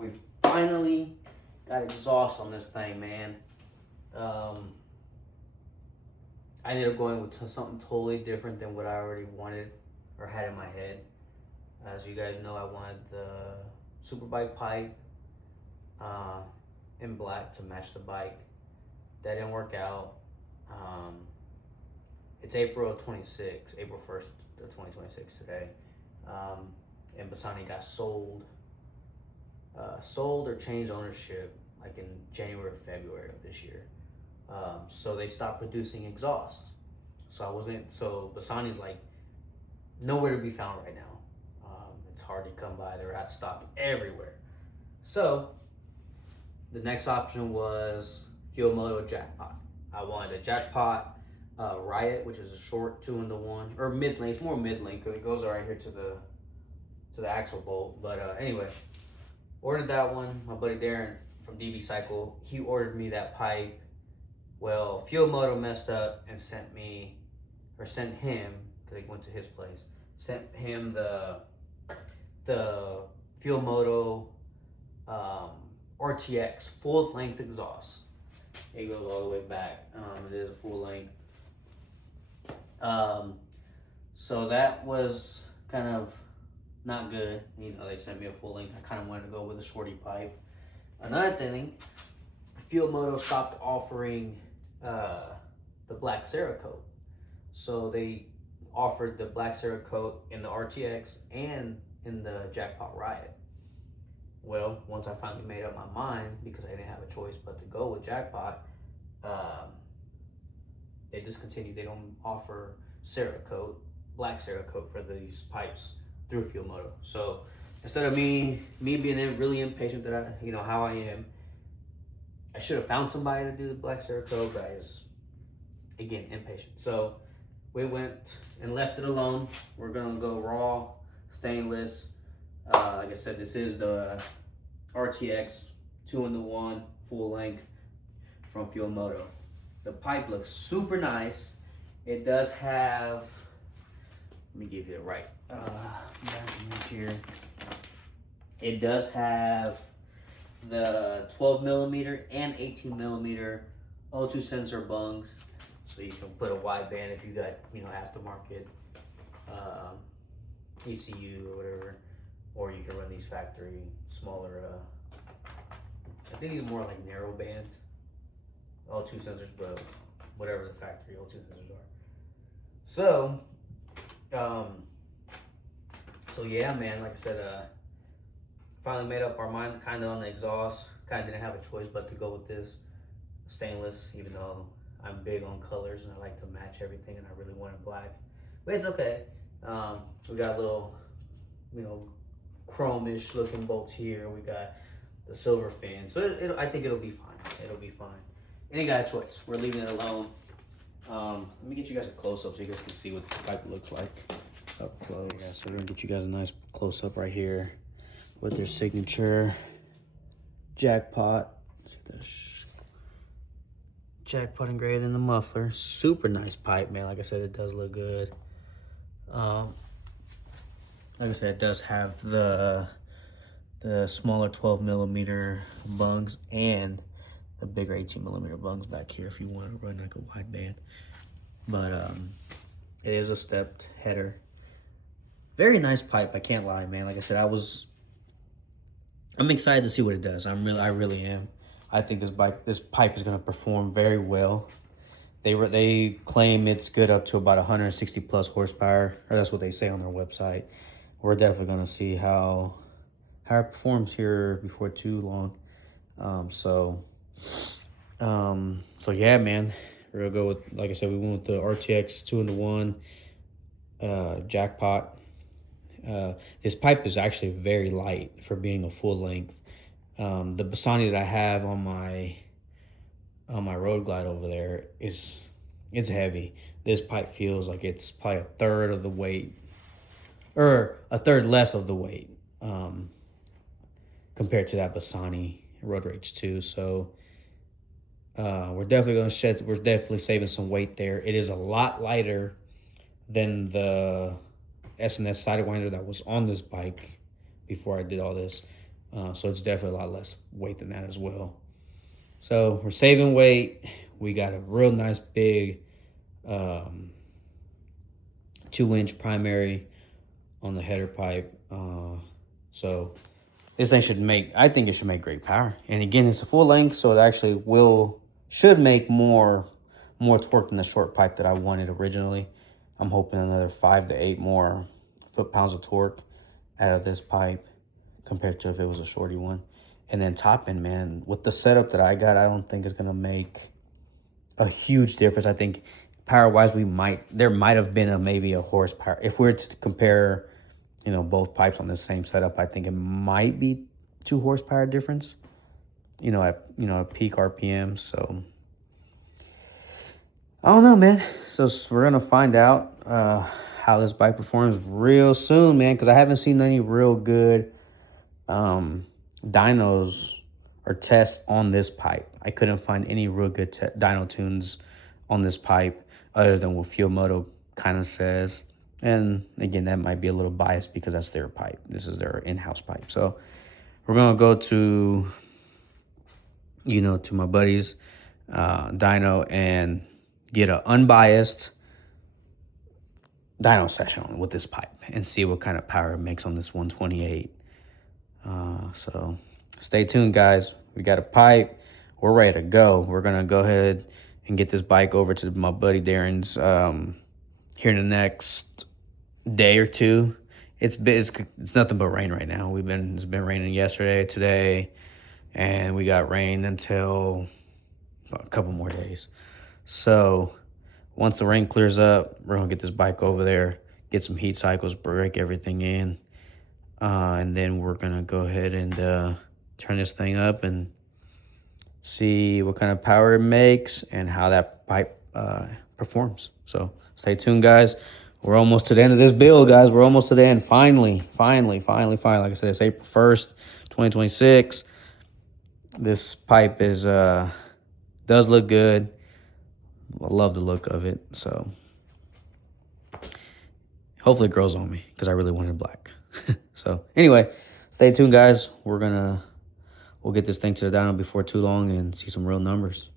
We finally got exhaust on this thing, man. I ended up going with something totally different than what I already wanted or had in my head. As you guys know, I wanted the Superbike pipe in black to match the bike. That didn't work out. It's April 1st of 2026 today. And Bassani got sold or changed ownership like in January or February of this year. So they stopped producing exhaust. So Bassani's like nowhere to be found right now. It's hard to come by. They're out of stock everywhere. So the next option was Fuel Moto Jackpot. I wanted a Jackpot Riot, which is a short 2-in-1 or mid-length. It's more mid-length because it goes right here to the axle bolt. But anyway, ordered that one. My buddy Darren from DB Cycle, he ordered me that pipe. Well, Fuel Moto messed up and sent him, because it went to his place, sent him the Fuel Moto RTX full length exhaust. It goes all the way back. It is a full length. So that was kind of not good. You know, they sent me a full length. I kind of wanted to go with a shorty pipe. Another thing, Fuel Moto stopped offering the black Cerakote. So they offered the black Cerakote in the RTX and in the Jackpot Riot. Well, once I finally made up my mind, because I didn't have a choice but to go with Jackpot, they discontinued. They don't offer Cerakote, black Cerakote for these pipes through Fuel Moto. So instead of me being really impatient, how I am, I should have found somebody to do the black Cerakote, but I was, again, impatient. So we went and left it alone. We're gonna go raw stainless. Like I said, this is the RTX 2-in-1 full length from Fuel Moto. The pipe looks super nice. It does have, let me give you it right. Here. It does have the 12mm and 18mm O2 sensor bungs, so you can put a wideband if you got aftermarket ECU or whatever, or you can run these factory smaller. I think these are more like narrow band O2 sensors, but whatever the factory O2 sensors are. So, so yeah, man. Like I said, finally made up our mind kind of on the exhaust. Kind of didn't have a choice but to go with this stainless, even though I'm big on colors and I like to match everything, and I really wanted black. But it's okay. We got a little, chrome-ish looking bolts here. We got the silver fin. So I think it'll be fine. It'll be fine. Ain't got a choice. We're leaving it alone. Let me get you guys a close-up so you guys can see what this pipe looks like up close. Yeah, so we're gonna get you guys a nice close-up right here with their signature Jackpot. Jackpot engraved in the muffler. Super nice pipe, man. Like I said, it does look good. Like I said, it does have the smaller 12mm bungs and the bigger 18mm bungs back here if you want to run like a wide band. But it is a stepped header. Very nice pipe, I can't lie, man. Like I said, I'm excited to see what it does. I really am. I think this pipe is going to perform very well. They claim it's good up to about 160 plus horsepower, or that's what they say on their website. We're definitely going to see how it performs here before too long. So yeah, man, we're gonna go with, like I said, we went with the RTX 2-in-1 Jackpot. This pipe is actually very light for being a full length. The Bassani that I have on my Road Glide over there it's heavy. This pipe feels like it's probably a third of the weight, or a third less of the weight, compared to that Bassani Road Rage 2. So we're definitely saving some weight there. It is a lot lighter than the S&S Sidewinder that was on this bike before I did all this. So it's definitely a lot less weight than that as well. So we're saving weight. We got a real nice big um, 2-inch primary on the header pipe. So this thing should make, I think it should make great power. And again, it's a full length, so it actually should make more torque than the short pipe that I wanted originally. I'm hoping another 5 to 8 more foot-pounds of torque out of this pipe compared to if it was a shorty one. And then top end, man, with the setup that I got, I don't think it's gonna make a huge difference. I think power-wise, there might have been maybe a horsepower. If we were to compare, both pipes on this same setup, I think it might be 2 horsepower difference, at peak RPM. So I don't know, man. So we're gonna find out how this bike performs real soon, man, because I haven't seen any real good dynos or tests on this pipe. I couldn't find any real good dyno tunes on this pipe other than what Fuel Moto kind of says. And again, that might be a little biased because that's their pipe. This is their in-house pipe. So we're gonna go to my buddy's dyno and get an unbiased dyno session with this pipe and see what kind of power it makes on this 128. So stay tuned, guys. We got a pipe. We're ready to go. We're gonna go ahead and get this bike over to my buddy Darren's here in the next day or two. It's nothing but rain right now. It's been raining yesterday, today, and we got rain until a couple more days. So once the rain clears up, we're gonna get this bike over there, get some heat cycles, break everything in, and then we're gonna go ahead and turn this thing up and see what kind of power it makes and how that pipe performs. So stay tuned, guys. We're almost to the end of this build, guys. We're almost to the end. Finally. Like I said, it's April 1st, 2026. This pipe does look good. I love the look of it. So hopefully it grows on me because I really wanted black. So anyway, stay tuned, guys. We'll get this thing to the dyno before too long and see some real numbers.